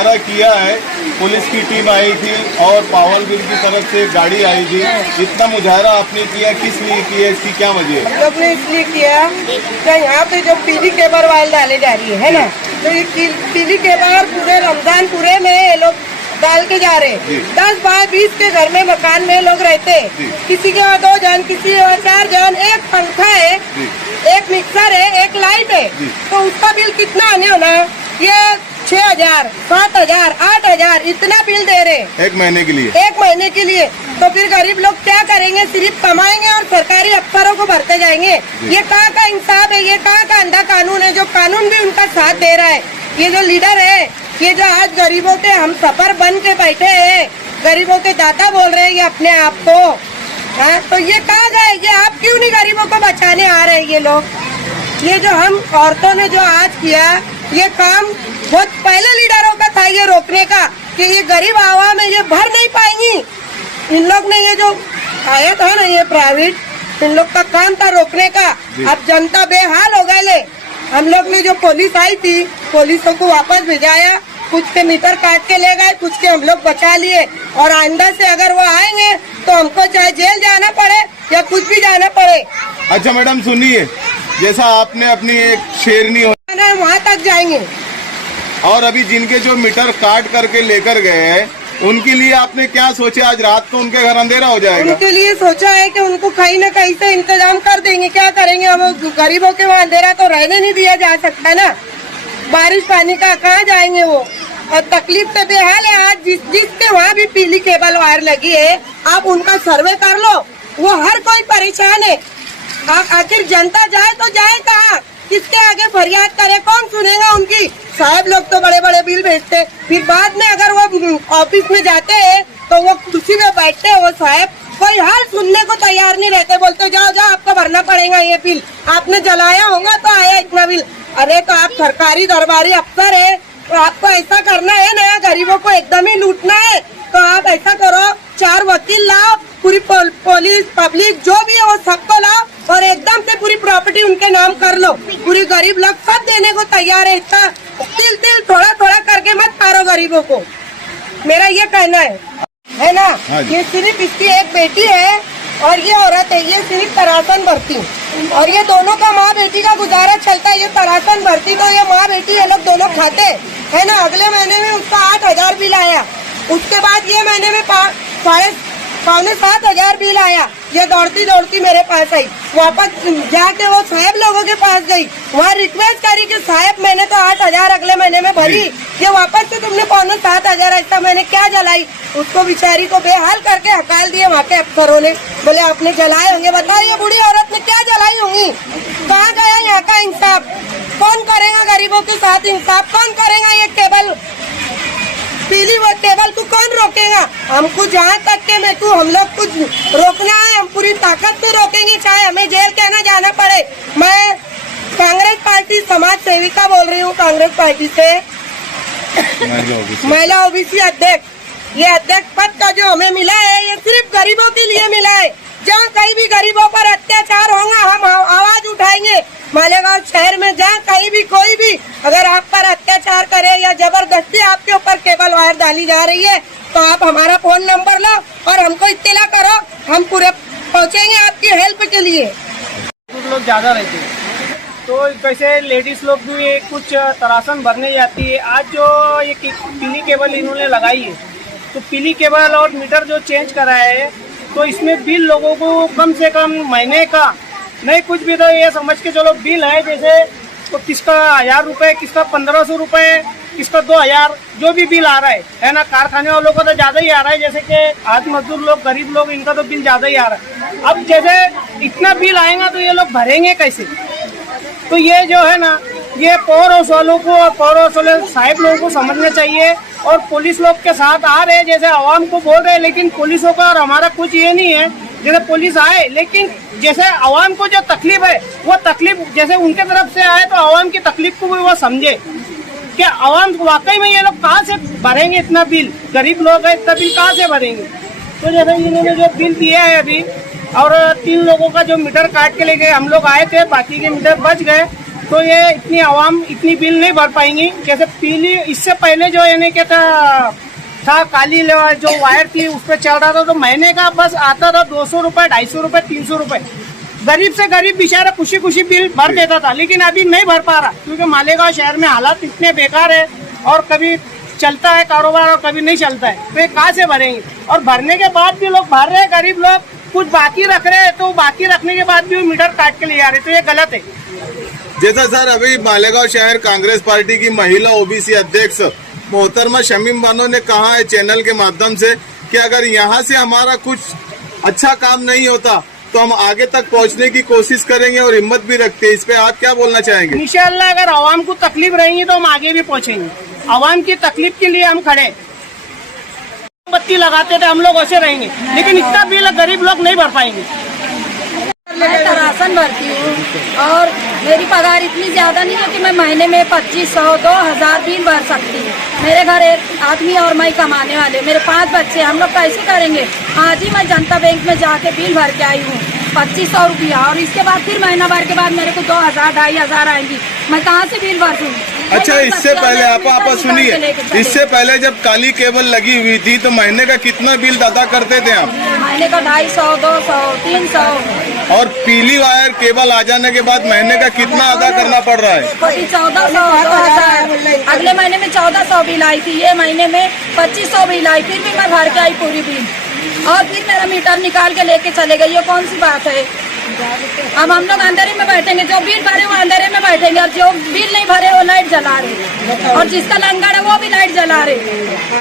मुजाहरा किया है, पुलिस की टीम आई थी और पावर ग्रिड की तरफ से गाड़ी आई थी। इतना मुजाहरा आपने किया, किस लिए किया, इसकी क्या वजह है? हम लोग ने इसलिए किया कि यहाँ पे जो पीली केबल वायर डाली जा रही है ना, तो ये पीली केबल पूरे रमजान पूरे में ये लोग डाल के जा रहे हैं। 10 बाय 20 के घर में मकान में लोग रहते हैं, किसी के वहाँ 2 जन, किसी के वहाँ 4 जन, एक पंखा है, एक मिक्सर है, एक लाइट है, तो उसका बिल कितना आने होना? ये 6,000, 7,000, 8,000 इतना बिल दे रहे हैं एक महीने के लिए। एक महीने के लिए। तो फिर गरीब लोग क्या करेंगे? सिर्फ कमाएंगे और सरकारी अफसरों को भरते जाएंगे। ये कहाँ का इंसाफ है? ये कहाँ का अंधा कानून है? जो कानून भी उनका साथ दे रहा है। ये जो लीडर है, ये जो आज गरीबों के हम सफर बन के बैठे हैं, गरीबों के दाता बोल रहे हैं ये अपने आप को, हाँ, तो ये कहाँ गए? ये आप क्यों नहीं गरीबों को बचाने आ रहे हैं ये लोग? ये जो हम औरतों ने जो आज किया, ये काम बहुत पहले लीडरों का था ये रोकने का, कि ये गरीब आवाम है ये भर नहीं पाएंगी। इन लोग ने ये जो आया था ना ये प्राइवेट, इन लोग का काम था रोकने का। अब जनता बेहाल हो गए। ले हम लोग ने जो पुलिस आई थी, पुलिसों को वापस भिजाया, कुछ के मीटर काट के ले गए, कुछ के हम लोग बचा लिए। और आइंदा से अगर वो आएंगे तो हमको चाहे जेल जाना पड़े या कुछ भी जाना पड़े। अच्छा मैडम सुनिए, जैसा आपने अपनी एक शेरनी वहाँ तक जाएंगे। और अभी जिनके जो मीटर काट करके लेकर गए हैं, उनके लिए आपने क्या सोचा? आज रात को उनके घर अंधेरा हो जाएगा। उनके लिए सोचा है कि उनको कहीं न कहीं से इंतजाम कर देंगे। क्या करेंगे? हम गरीबों के वहाँ अंधेरा तो रहने नहीं दिया जा सकता ना। बारिश पानी का कहाँ जाएंगे वो? और तकलीफ से बेहाल है। आज जिसके वहाँ भी पीली केबल वायर लगी है, आप उनका सर्वे कर लो, वो हर कोई परेशान है। आखिर जनता जाए तो जाए कहाँ? किसके आगे फरियाद करे? कौन सुनेगा उनकी? साहब लोग तो बड़े बड़े बिल भेजते, फिर बाद में अगर वो ऑफिस में जाते हैं तो वो कुर्सी में बैठते हैं, वो साहब कोई हाल सुनने को तैयार नहीं रहते। बोलते जाओ जाओ आपको भरना पड़ेगा ये बिल, आपने जलाया होगा तो आया इतना बिल। अरे तो आप सरकारी दरबारी अफसर है, तो आपको ऐसा करना है ना, गरीबों को एकदम ही लूटना है, तो आप ऐसा करो, 4 वकील लाओ, पूरी पुलिस पब्लिक जो भी है वो सबको लाओ और एकदम से पूरी प्रॉपर्टी उनके नाम कर लो। पूरी गरीब लोग सब देने को तैयार है। इतना तिल थोड़ा थोड़ा करके मत मारो गरीबों को, मेरा ये कहना है ना। ये सिर्फ इसकी एक बेटी है और ये औरत है, ये सिर्फ तरासन भरती, और ये दोनों का माँ बेटी का गुजारा चलता है। ये तरासन भरती तो ये माँ बेटी ये लोग दोनों खाते है ना। अगले महीने में उसका 8,000 बिल आया, उसके बाद ये महीने में 5,500 बिल आया। ये दौड़ती दौड़ती मेरे पास आई, वापस जाके वो साहब लोगों के पास गई, वहाँ रिक्वेस्ट करी कि साहब मैंने तो 8,000 अगले महीने में भरी, ये वापस से तुमने 5,700 ऐसा मैंने क्या जलाई? उसको बेचारी को बेहाल करके हकाल दिए वहाँ के अफसरों ने। बोले आपने जलाए होंगे। बताइए बुढ़ी औरत ने क्या जलाई होंगी? कहाँ गया यहाँ का इंसाफ? कौन करेगा गरीबों के साथ इंसाफ? कौन करेगा? ये केबल पीली वो केबल तू कौन रोकेगा? हमको जहाँ तक के मैं तू हम लोग कुछ रोकना है, हम पूरी ताकत से रोकेंगे, चाहे हमें जेल कहना जाना पड़े। मैं कांग्रेस पार्टी समाज सेविका बोल रही हूँ, कांग्रेस पार्टी से महिला ओबीसी अध्यक्ष। ये अध्यक्ष पद का जो हमें मिला है ये सिर्फ गरीबों के लिए मिला है। जहाँ कहीं भी गरीबों पर अत्याचार होगा हम आवाज उठाएंगे। मालेगांव शहर में जहाँ कहीं भी कोई भी अगर आप पर अत्याचार करे या जबरदस्ती आपके ऊपर केबल वायर डाली जा रही है तो आप हमारा फोन नंबर लो और हमको इत्तला करो, हम पूरे पहुँचेंगे आपकी हेल्प के लिए। लोग ज्यादा रहते हैं तो कैसे लेडीज लोग भी कुछ तरासन भरने जाती है। आज जो ये पीली केबल इन्होंने लगाई है, तो पीली केबल और मीटर जो चेंज कराया है, तो इसमें बिल लोगों को कम से कम महीने का नहीं कुछ भी तो ये समझ के चलो बिल है, जैसे तो किसका 1,000 रुपये, किसका 1,500 रुपये, किसका 2,000, जो भी बिल आ रहा है ना। कारखाने वालों को तो ज़्यादा ही आ रहा है, जैसे कि आज मजदूर लोग गरीब लोग इनका तो बिल ज़्यादा ही आ रहा है। अब जैसे इतना बिल आएगा तो ये लोग भरेंगे कैसे? तो ये जो है ना, ये पावर हाउस वालों को और पावर हाउस वाले साहब लोगों को समझना चाहिए। और पुलिस लोग के साथ आ रहे हैं, जैसे आवाम को बोल रहे हैं, लेकिन पुलिसों का और हमारा कुछ ये नहीं है। जैसे पुलिस आए, लेकिन जैसे आवाम को जो तकलीफ है वो तकलीफ जैसे उनके तरफ से आए तो आवाम की तकलीफ को भी वो समझे कि आवाम वाकई में ये लोग कहाँ से भरेंगे इतना बिल? गरीब लोग हैं, इतना बिल कहाँ से भरेंगे? तो जैसे इन्होंने जो बिल दिया है अभी, और 3 लोगों का जो मीटर काट के ले गए, हम लोग आए थे, बाकी के मीटर बच गए, तो ये इतनी आवाम इतनी बिल नहीं भर पाएंगी। जैसे पीली इससे पहले जो यानी क्या था काली जो वायर थी उस पर चल रहा था, तो महीने का बस आता था 200 रुपये, 250 रुपये, 300 रुपये। गरीब से गरीब बेचारा खुशी खुशी बिल भर देता था, लेकिन अभी नहीं भर पा रहा क्योंकि मालेगांव शहर में हालात इतने बेकार है और कभी चलता है कारोबार और कभी नहीं चलता है, तो ये कहाँ से भरेंगे। और भरने के बाद भी लोग भर रहे हैं, गरीब लोग कुछ बाकी रख रहे हैं, तो बाकी रखने के बाद भी मीटर काट के ले जा रहे हैं, तो ये गलत है। जैसा सर अभी मालेगांव शहर कांग्रेस पार्टी की महिला ओबीसी अध्यक्ष मोहतरमा शमीम बानो ने कहा है चैनल के माध्यम से कि अगर यहाँ से हमारा कुछ अच्छा काम नहीं होता तो हम आगे तक पहुँचने की कोशिश करेंगे और हिम्मत भी रखते हैं। इस पे आप क्या बोलना चाहेंगे? इंशाअल्लाह अगर आवाम को तकलीफ रहेगी तो हम आगे भी पहुँचेंगे। आवाम की तकलीफ के लिए हम खड़े। बत्ती लगाते थे हम लोग वैसे रहेंगे, लेकिन इतना बिल गरीब लोग नहीं भर पाएंगे। मैं राशन भरती हूँ और मेरी पगार इतनी ज्यादा नहीं है कि मैं महीने में 2500 2000 बिल भर सकती हूँ। मेरे घर एक आदमी और मैं कमाने वाले, मेरे 5 बच्चे, हम लोग कैसे करेंगे। आज ही मैं जनता बैंक में जाके बिल भर के आई हूँ 2500 रुपया, और इसके बाद फिर महीना भर के बाद मेरे को 2000 2500 आएंगी। मैं कहाँ से बिल भर दूँ। अच्छा, इससे पहले आप सुनिए, इससे पहले जब काली केबल लगी हुई थी तो महीने का कितना बिल अदा करते थे आप? महीने का 250 200 300। और पीली वायर केबल आ जाने के बाद महीने का कितना अदा करना पड़ रहा है? 1400 2000। अगले महीने में 1400 बिल आई थी, ये महीने में 2500 बिल आई, फिर भी मैं भर के आई पूरी बिल, और फिर मेरा मीटर निकाल के लेके चले गए। ये कौन सी बात है। अब हम लोग अंधेरे में बैठेंगे, जो बिल भरे वो अंधेरे में बैठेंगे, और जो बिल नहीं भरे वो लाइट जला रहे, और जिसका लंगर है वो भी लाइट जला रहे।